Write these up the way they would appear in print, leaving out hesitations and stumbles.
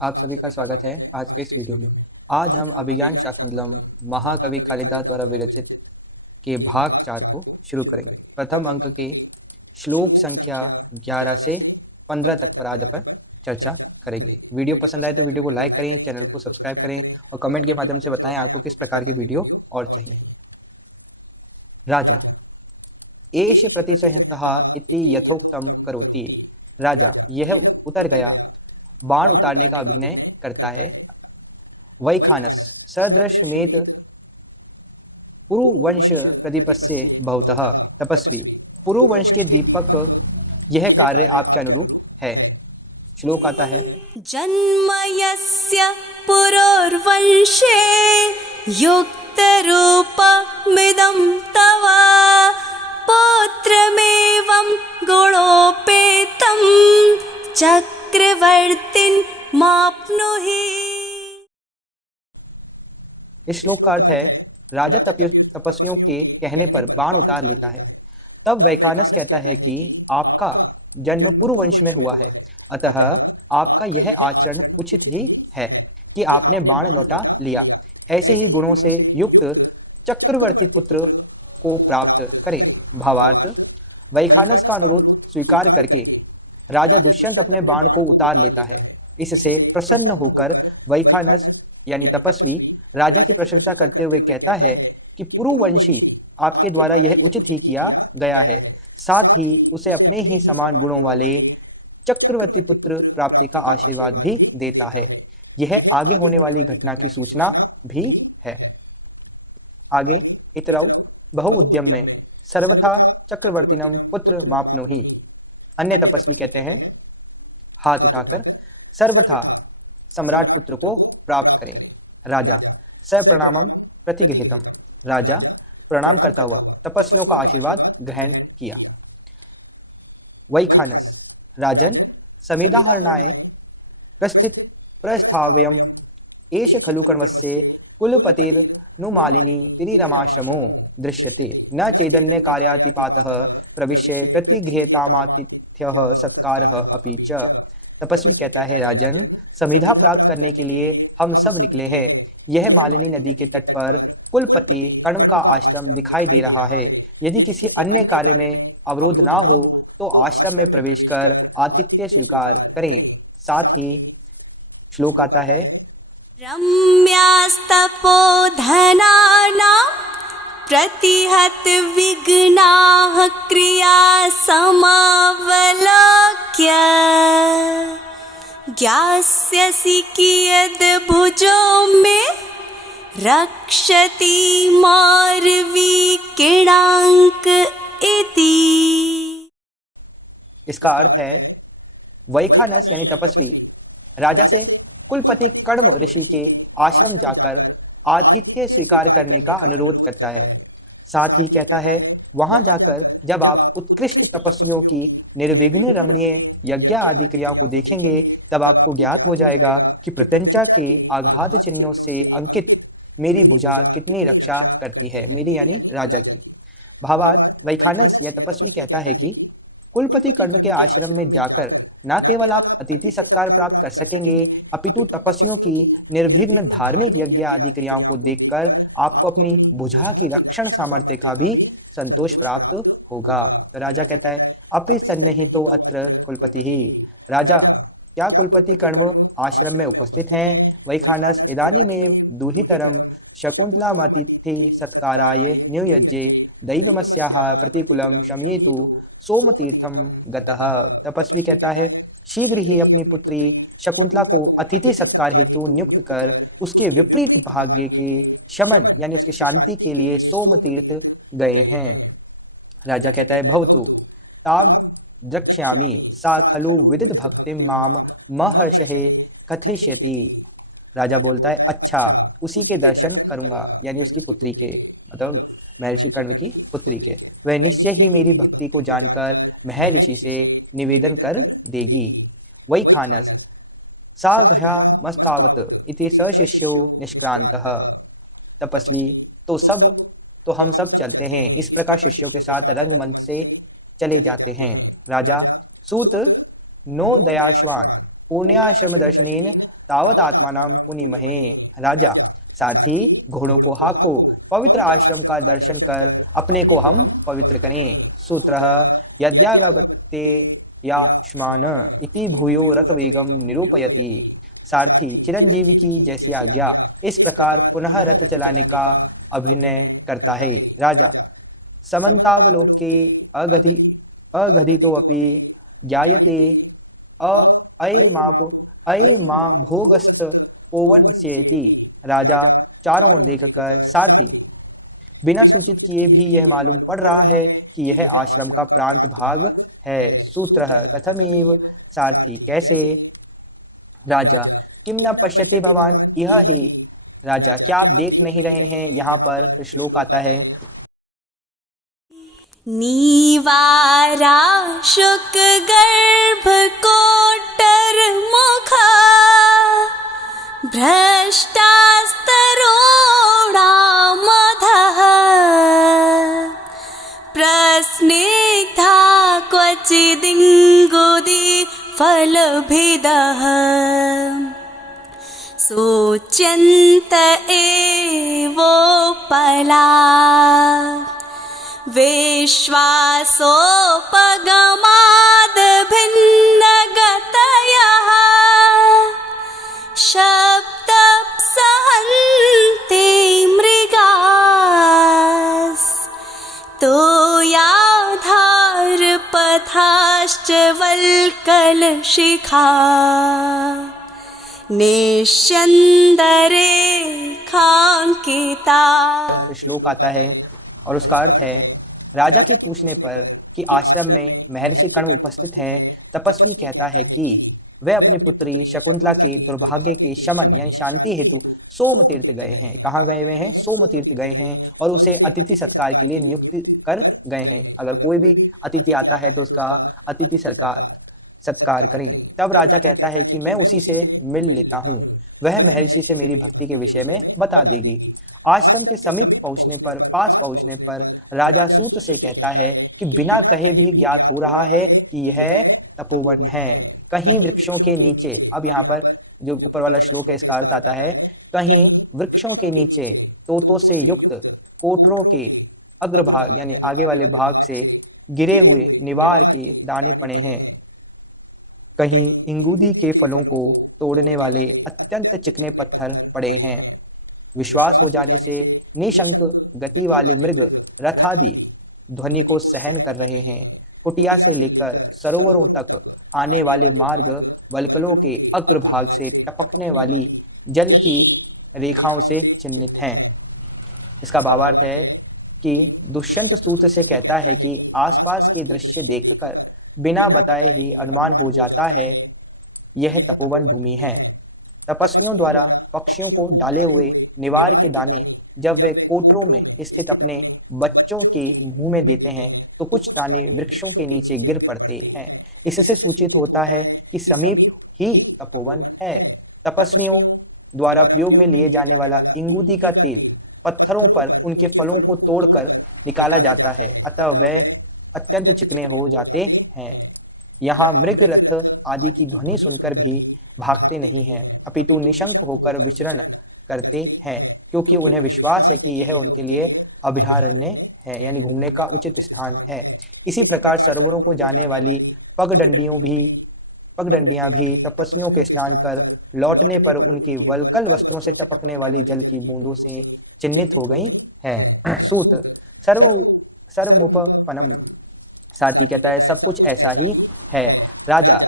आप सभी का स्वागत है आज के इस वीडियो में। आज हम अभिज्ञान शाकुंतलम महाकवि कालिदास द्वारा विरचित के भाग 4 को शुरू करेंगे। प्रथम अंक के श्लोक संख्या 11 से 15 तक पर आज अपन चर्चा करेंगे। वीडियो पसंद आए तो वीडियो को लाइक करें, चैनल को सब्सक्राइब करें और कमेंट के माध्यम से बताएं आपको किस प्रकार की वीडियो और चाहिए। राजा एष प्रतिसंहतः इति यथोक्तम करोति। राजा यह उतर गया बाण उतारने का अभिनय करता है। वैखानस सदृश मेत पुरुवंश प्रदीपस्य भवतः तपस्वी। पुरुवंश के दीपक यह कार्य आपके अनुरूप है। श्लोक आता है जन्म यस्य पुरुर्वंशे युक्तरूपमिदं तव पौत्रमेवं गुणोपेतं चक्रवर्तिं माप्नुहि। इस श्लोक का अर्थ है राजा तपस्वियों के कहने पर बाण उतार लेता है। तब वैखानस कहता है कि आपका जन्म पुरुवंश में हुआ है, अतः आपका यह आचरण उचित ही है कि आपने बाण लौटा लिया। ऐसे ही गुणों से युक्त चक्रवर्ती पुत्र को प्राप्त करें। भावार्थ, वैखानस का अनुरोध स्वीकार करके राजा दुष्यंत अपने बाण को उतार लेता है। इससे प्रसन्न होकर वैखानस यानी तपस्वी राजा की प्रशंसा करते हुए कहता है कि पुरुवंशी आपके द्वारा यह उचित ही किया गया है। साथ ही उसे अपने ही समान गुणों वाले चक्रवर्ती पुत्र प्राप्ति का आशीर्वाद भी देता है। यह आगे होने वाली घटना की सूचना भी है। आगे इतरौ बहु उद्यम में सर्वथा चक्रवर्तीनम पुत्र मापनुहि। अन्य तपस्वी कहते हैं हाथ उठाकर सर्वथा सम्राट पुत्र को प्राप्त करें। राजा स प्रणामम प्रतिगृहीतम। राजा प्रणाम करता हुआ तपस्वियों का आशीर्वाद ग्रहण किया। वैखानस राजन समिदाहरणाय प्रस्थाव्यम एष खलु कर्मस्य कुलपतिर्नुमालिनी तिरिरमाश्रमो दृश्यते न चैदन्य कार्यातिपातः प्रविश्य प्रतिगृहीतामातिथ्यः सत्कारः अपि च। तपस्वी कहता है राजन, समिधा प्राप्त करने के लिए हम सब निकले हैं। यह मालिनी नदी के तट पर कुलपति कण्व का आश्रम दिखाई दे रहा है। यदि किसी अन्य कार्य में अवरोध ना हो तो आश्रम में प्रवेश कर आतिथ्य स्वीकार करें। साथ ही श्लोक आता है रम्यास्तपोधनानां प्रतिहत विघ्नाः क्रिया समावलोक्य ज्ञास्यसि कियद् भुजो मे रक्षति मारवी किणांक इति। इसका अर्थ है वैखानस यानी तपस्वी राजा से कुलपति कण्व ऋषि के आश्रम जाकर आतिथ्य स्वीकार करने का अनुरोध करता है। साथ ही कहता है वहां जाकर जब आप उत्कृष्ट तपस्वियों की निर्विघ्न रमणीय यज्ञ आदि क्रियाओं को देखेंगे तब आपको ज्ञात हो जाएगा कि प्रत्यंचा के आघात चिन्हों से अंकित मेरी भुजा कितनी रक्षा करती है, मेरी यानी राजा की। भावार्थ, वैखानस या तपस्वी कहता है कि कुलपति कण्व के आश्रम में जाकर न केवल आप अतिथि सत्कार प्राप्त कर सकेंगे अपितु तपस्वियों की निर्विघ्न धार्मिक यज्ञ आदि क्रियाओं को देखकर आपको अपनी भुजा की रक्षण सामर्थ्य का भी संतोष प्राप्त होगा। तो राजा कहता है अपि सन्निहितो अत्र कुलपति ही। राजा, क्या कुलपति कण्व आश्रम में उपस्थित हैं? वैखानस इदानीमेव दुहितरम शकुंतलामतिथि सत्काराय नियुज्ये दैवमस्याः प्रतिकूलम शमयेतु सोमतीर्थम गतः। तपस्वी कहता है शीघ्र ही अपनी पुत्री शकुंतला को अतिथि सत्कार हेतु नियुक्त कर उसके विपरीत भाग्य के शमन यानी उसकी शांति के लिए सोम तीर्थ गए हैं। राजा कहता है भवतु ताम द्रक्ष्यामि सा खलु विदित भक्ति माम महर्षहे कथयिष्यति। राजा बोलता है अच्छा, उसी के दर्शन करूंगा यानी उसकी पुत्री के, मतलब महर्षि कण्व की पुत्री के। वह निश्चय ही मेरी भक्ति को जानकर महर्षि से निवेदन कर देगी। वैखानस सा गया मस्तावत इति सशिष्यो निष्क्रांतः। तपस्वी तो हम सब चलते हैं। इस प्रकार शिष्यों के साथ रंगमंच से चले जाते हैं। राजा सूत नो दयाश्वान पुण्याश्रम दर्शनेन तावत आत्मानां पुनीमहे। राजा, सारथी घोड़ों को हाँको, पवित्र आश्रम का दर्शन कर अपने को हम पवित्र करें। सूत्र यद्यागवते याश्मान इति भूयो रथवेगम निरूपयति। सारथी चिरंजीवी की जैसी आज्ञा इस प्रकार पुनः रथ चलाने का अभिनय करता है। राजा, समन्तावलोके अगधितोऽपि ज्ञायते अयमा भोगस्त पोवनस्येति। राजा, चारों ओर देखकर सारथी बिना सूचित किए भी यह मालूम पड़ रहा है कि यह आश्रम का प्रांत भाग है। सूत्र कथमेव। सारथी, कैसे? राजा, किम न पश्यते भवान यह ही। राजा, क्या आप देख नहीं रहे हैं? यहाँ पर श्लोक आता है, नीवारा शुक गर्भ कोटर मुखा भ्रष्टास्तरोणा मधः प्रस्निग्धा क्वचिदिङ्गुदि फलभिदः सोच्यन्त एवोपला विश्वासोपगमाद् भिन्नगतयः शब्दप्सहन्ते मृगास्तोयाधारपथाश्च वल्कलशिखा निश्चन्दरेखाङ्किता। श्लोक आता है और उसका अर्थ है, राजा के पूछने पर कि आश्रम में महर्षि कण्व उपस्थित हैं, तपस्वी कहता है कि वे अपनी पुत्री शकुंतला के दुर्भाग्य के शमन यानी शांति हेतु सोम तीर्थ गए हैं। कहाँ गए हुए हैं? सोम तीर्थ गए हैं और उसे अतिथि सत्कार के लिए नियुक्त कर गए हैं। अगर कोई भी अतिथि आता है तो उसका अतिथि सत्कार करें। तब राजा कहता है कि मैं उसी से मिल लेता हूँ, वह महर्षि से मेरी भक्ति के विषय में बता देगी। आश्रम के समीप पास पहुंचने पर राजा सूत से कहता है कि बिना कहे भी ज्ञात हो रहा है कि यह तपोवन है। कहीं वृक्षों के नीचे, अब यहाँ पर जो ऊपर वाला श्लोक है इसका अर्थ आता है, कहीं वृक्षों के नीचे तोतों से युक्त कोटरों के अग्रभाग यानी आगे वाले भाग से गिरे हुए निवार के दाने पड़े हैं, कहीं इंगूदी के फलों को तोड़ने वाले अत्यंत चिकने पत्थर पड़े हैं। विश्वास हो जाने से निशंक गति वाले मृग रथादि ध्वनि को सहन कर रहे हैं। कुटिया से लेकर सरोवरों तक आने वाले मार्ग वल्कलों के अग्रभाग से टपकने वाली जल की रेखाओं से चिन्हित हैं। इसका भावार्थ है कि दुष्यंत सूत्र से कहता है कि आसपास के दृश्य देखकर बिना बताए ही अनुमान हो जाता है यह तपोवन भूमि है। तपस्वियों द्वारा पक्षियों को डाले हुए निवार के दाने जब वे कोटरों में स्थित अपने बच्चों के मुंह में देते हैं तो कुछ दाने वृक्षों के नीचे गिर पड़ते हैं। इससे सूचित होता है कि समीप ही तपोवन है। तपस्वियों द्वारा प्रयोग में लिए जाने वाला इंगूदी का तेल पत्थरों पर उनके फलों को तोड़कर निकाला जाता है, अतः वे अत्यंत चिकने हो जाते हैं। यहाँ मृग रथ आदि की ध्वनि सुनकर भी भागते नहीं हैं, अपितु निशंक होकर विचरण करते हैं, क्योंकि उन्हें विश्वास है कि यह उनके लिए अभयारण्य है, यानी घूमने का उचित स्थान है। इसी प्रकार सरोवरों को जाने वाली पगडंडियां भी तपस्वियों के स्नान कर लौटने पर उनके वल्कल वस्त्रों से टपकने वाली जल की बूंदों से चिन्हित हो गई हैं। सूत सर्वमुपपनम। सारथी कहता है सब कुछ ऐसा ही है। राजा,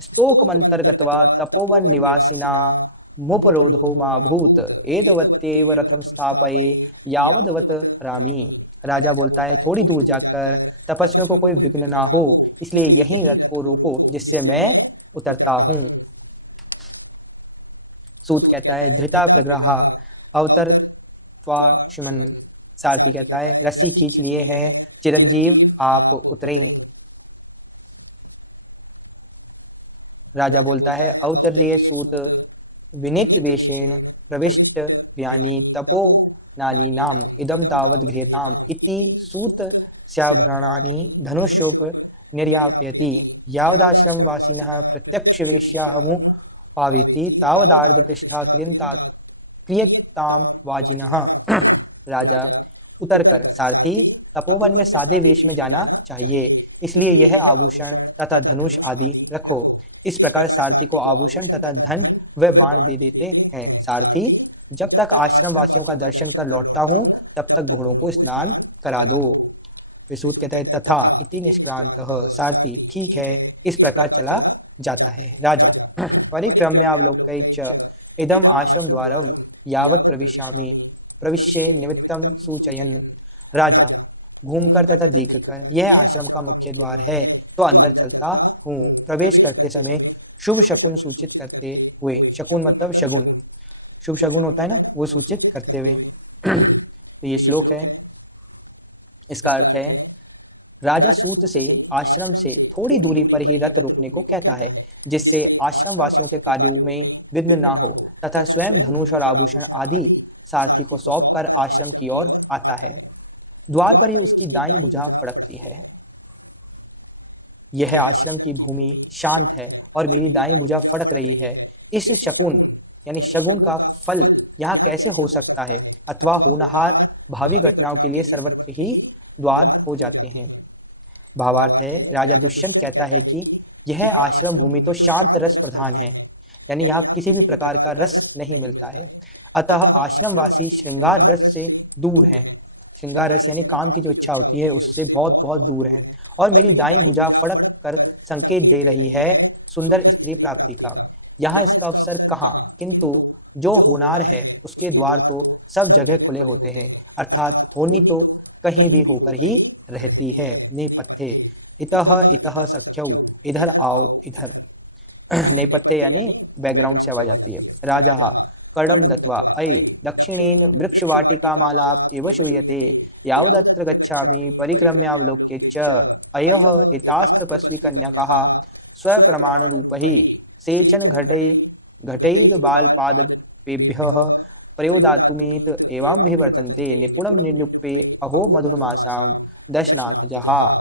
स्तोक मंतर्गतवा तपोवन निवासिना मुपरोधो मा भूत एतवत्येव रथम स्थापये यावदवत रामी। राजा बोलता है थोड़ी दूर जाकर तपस्वियों को कोई विघ्न ना हो, इसलिए यहीं रथ को रोको जिससे मैं उतरता हूँ। सूत कहता है धृता प्रग्रहा अवतरत्वाश्मन। सारथी कहता है रस्सी खींच लिए हैं, चिरंजीव आप उतरें। राजा बोलता है अवतर्य सूत विनीत वेशेन प्रविष्ट व्यानी तपो नानी नाम इदम तावद गृहताम इति सूत स्याभरणानि धनुष्योप निर्यापयति यावदाश्रम वासिनः प्रत्यक्ष वेश्याहमु पावेति तावदार्ध पृष्ठा क्रियताम वाजिनः। राजा उतरकर सारथी तपोवन में सादे वेश में जाना चाहिए, इसलिए यह आभूषण तथा धनुष आदि रखो। इस प्रकार सारथी को आभूषण तथा धन व बाण दे देते हैं। सारथी, जब तक आश्रम वासियों का दर्शन कर लौटता हूँ तब तक घोड़ों को स्नान करा दो। विसूत कहता है तथा इति निष्क्रांतः। सारथी, ठीक है, इस प्रकार चला जाता है। राजा परिक्रम्यावलोक्य च इदम आश्रम द्वारम यावत् प्रविश्य निमित्तम सूचयन। राजा घूमकर तथा देखकर यह आश्रम का मुख्य द्वार है तो अंदर चलता हूँ। प्रवेश करते समय शुभ शकुन सूचित करते हुए, शकुन मतलब शगुन, शुभ शगुन होता है ना, वो सूचित करते हुए। तो ये श्लोक है, इसका अर्थ है राजा सूत से आश्रम से थोड़ी दूरी पर ही रथ रुकने को कहता है, जिससे आश्रम वासियों के कार्यों में विघ्न ना हो, तथा स्वयं धनुष और आभूषण आदि सारथी को सौंप कर आश्रम की ओर आता है। द्वार पर ही उसकी दाईं भुजा फड़कती है। यह आश्रम की भूमि शांत है और मेरी दाईं भुजा फड़क रही है। इस शकुन यानी शगुन का फल यहाँ कैसे हो सकता है, अथवा होनहार भावी घटनाओं के लिए सर्वत्र ही द्वार हो जाते हैं। भावार्थ है, राजा दुष्यंत कहता है कि यह आश्रम भूमि तो शांत रस प्रधान है, यानी यहाँ किसी भी प्रकार का रस नहीं मिलता है, अतः आश्रमवासी श्रृंगार रस से दूर हैं। श्रृंगार रस यानी काम की जो इच्छा होती है उससे बहुत बहुत दूर है। और मेरी दाईं भुजा फड़क कर संकेत दे रही है सुंदर स्त्री प्राप्ति का। यहाँ इसका अवसर कहाँ, किंतु जो होनार है उसके द्वार तो सब जगह खुले होते हैं, अर्थात होनी तो कहीं भी होकर ही रहती है। नेपथ्य इतः इतः सख्यौ, इधर आओ इधर। नेपथ्य यानी बैकग्राउंड से आवाज आती है। राजा कर्णम दत्वा अय दक्षिणेन वृक्षवाटिकामालाप एव श्रूयते यावदत्र गच्छामि परिक्रम्यावलोक्य च अयः एतास्तपस्वी कन्यकाः स्वप्रमाणरूपैः सेचन घटैर्बालपादपेभ्यः प्रयोदातुमीत एवंभिवर्तन्ते निपुणं निरूप्ये अहो मधुरमासां दशनाथजः।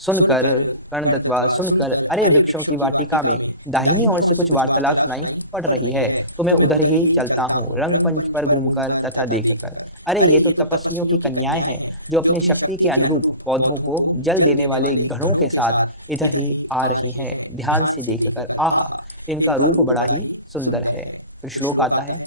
सुनकर कर्णदत्वा सुनकर, अरे वृक्षों की वाटिका में दाहिनी ओर से कुछ वार्तालाप सुनाई पड़ रही है, तो मैं उधर ही चलता हूँ रंगपंच पर घूमकर तथा देखकर। अरे ये तो तपस्वियों की कन्याएं हैं जो अपनी शक्ति के अनुरूप पौधों को जल देने वाले गणों के साथ इधर ही आ रही हैं। ध्यान से देखकर आहा, इनका रूप बड़ा ही सुंदर है। फिर श्लोक आता है,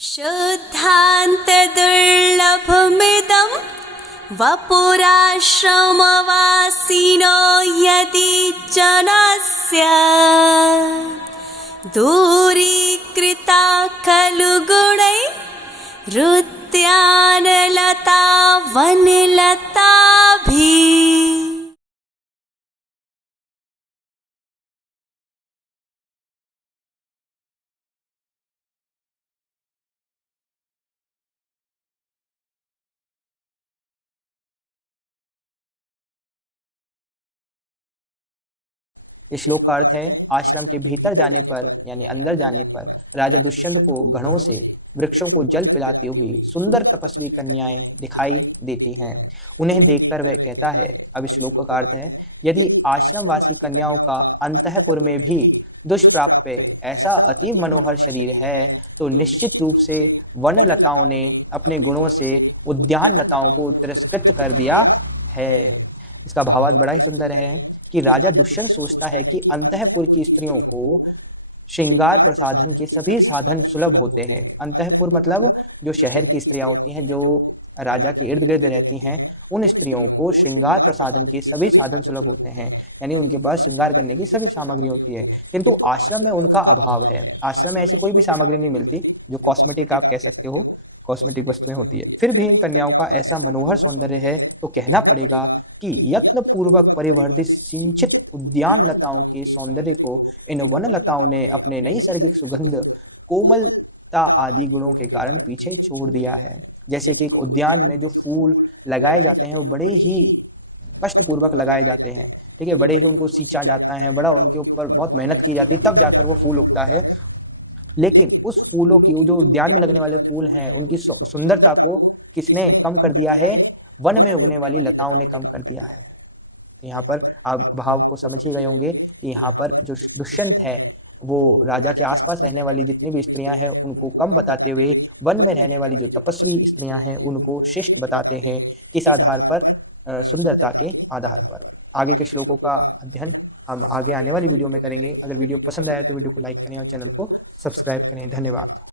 शुद्धान्त दुर्लभमिदं वपुराश्रमवासिनो यदि जनस्य दूरीकृता खलु गुणैरुद्यानलता वनलताभिः। इस श्लोक का अर्थ है, आश्रम के भीतर जाने पर यानी अंदर जाने पर राजा दुष्यंत को गणों से वृक्षों को जल पिलाती हुई सुंदर तपस्वी कन्याएं दिखाई देती हैं। उन्हें देखकर वह कहता है, अब इस श्लोक का अर्थ है, यदि आश्रमवासी कन्याओं का अंतःपुर में भी दुष्प्राप्य ऐसा अतीव मनोहर शरीर है तो निश्चित रूप से वन लताओं ने अपने गुणों से उद्यान लताओं को तिरस्कृत कर दिया है। इसका भावार्थ बड़ा ही सुंदर है कि राजा दुष्यंत सोचता है कि अंतःपुर की स्त्रियों को श्रृंगार प्रसाधन के सभी साधन सुलभ होते हैं। अंतःपुर मतलब जो शहर की स्त्रियां होती हैं, जो राजा के इर्द गिर्द रहती हैं, उन स्त्रियों को श्रृंगार प्रसाधन के सभी साधन सुलभ होते हैं, यानी उनके पास श्रृंगार करने की सभी सामग्री होती है। किंतु आश्रम में उनका अभाव है। आश्रम में ऐसी कोई भी सामग्री नहीं मिलती जो कॉस्मेटिक आप कह सकते हो, कॉस्मेटिक वस्तुएं होती है। फिर भी इन कन्याओं का ऐसा मनोहर सौंदर्य है तो कहना पड़ेगा कि यत्न पूर्वक परिवर्धित सिंचित उद्यान लताओं के सौंदर्य को इन वन लताओं ने अपने नैसर्गिक सुगंध, कोमलता आदि गुणों के कारण पीछे छोड़ दिया है। जैसे कि एक उद्यान में जो फूल लगाए जाते हैं वो बड़े ही कष्टपूर्वक लगाए जाते हैं, ठीक है, बड़े ही उनको सींचा जाता है, बड़ा उनके ऊपर बहुत मेहनत की जाती है, तब जाकर वो फूल उगता है। लेकिन उस फूलों की, जो उद्यान में लगने वाले फूल हैं, उनकी सुंदरता को किसने कम कर दिया है? वन में उगने वाली लताओं ने कम कर दिया है। तो यहाँ पर आप भाव को समझ ही गए होंगे कि यहाँ पर जो दुष्यंत है वो राजा के आसपास रहने वाली जितनी भी स्त्रियां हैं उनको कम बताते हुए वन में रहने वाली जो तपस्वी स्त्रियां हैं उनको श्रेष्ठ बताते हैं। किस आधार पर? सुंदरता के आधार पर। आगे के श्लोकों का अध्ययन हम आगे आने वाली वीडियो में करेंगे। अगर वीडियो पसंद आया तो वीडियो को लाइक करें और चैनल को सब्सक्राइब करें। धन्यवाद।